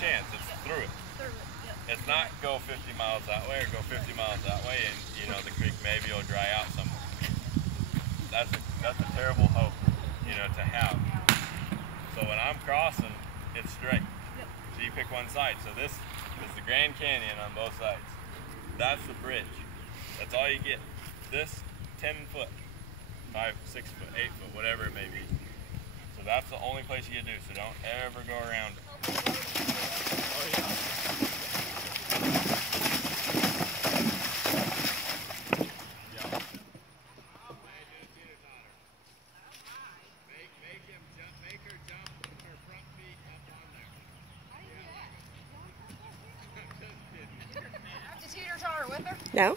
chance. It's through it. It's not go 50 miles that way or go 50 miles that way, and you know the creek maybe will dry out somewhere. That's a terrible hope, you know, to have. So when I'm crossing, it's straight. So you pick one side. So this is the Grand Canyon on both sides. That's the bridge. That's all you get. This 10 foot, 5, 6 foot, 8 foot, whatever it may be. So that's the only place you can do. So don't ever go around it. Oh yeah. No.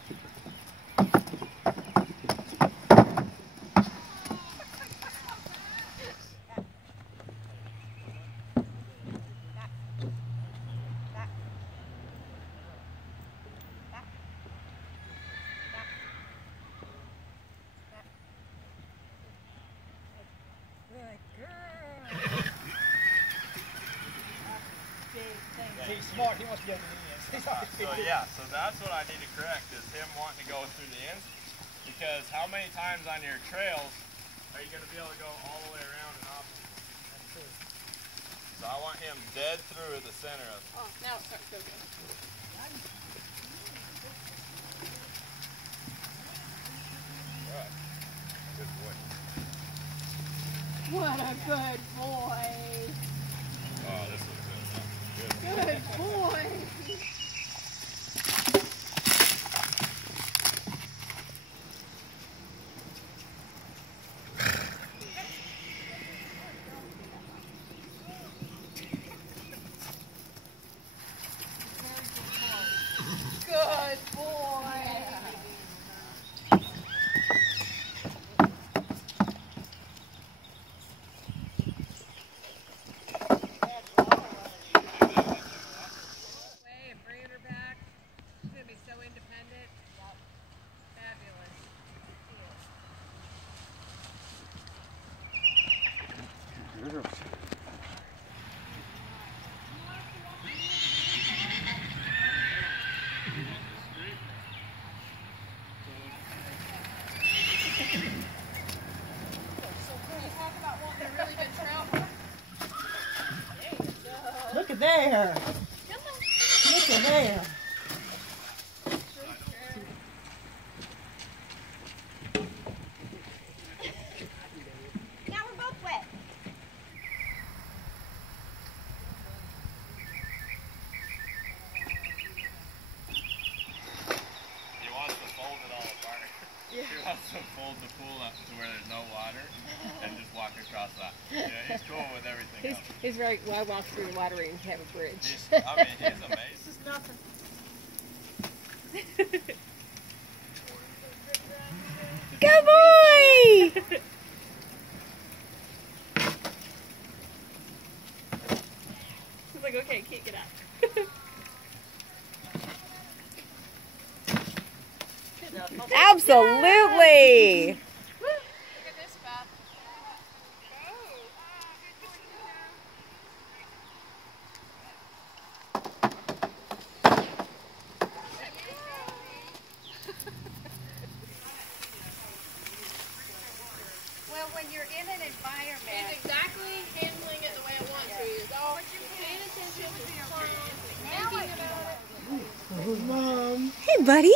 He's smart, he wants to go to the ends. So yeah, so that's what I need to correct, is him wanting to go through the ends. Because how many times on your trails are you going to be able to go all the way around and off? So I want him dead through the center of it. Oh, now it starts to go good. Right. Good boy. What a good boy. Oh, this was good. Good. Good boy. Good boy. Bringing her back. She's gonna be so independent. Fabulous. Look at there. Look at there. Now we're both wet. He wants to fold it all apart. Yeah. He wants to fold the pool up to where there's no water and just walk across that. Yeah, he's cool with everything else. He's very, well, I walk through the water and have a bridge. I mean, he's amazing. This is nothing. Good boy! He's like, okay, can't get out. Absolutely. Look at this, Beth. Well, when you're in an environment. He's exactly handling it the way I want to. He's all paying attention to the client, thinking about it. Oh, Mom. Hey, buddy.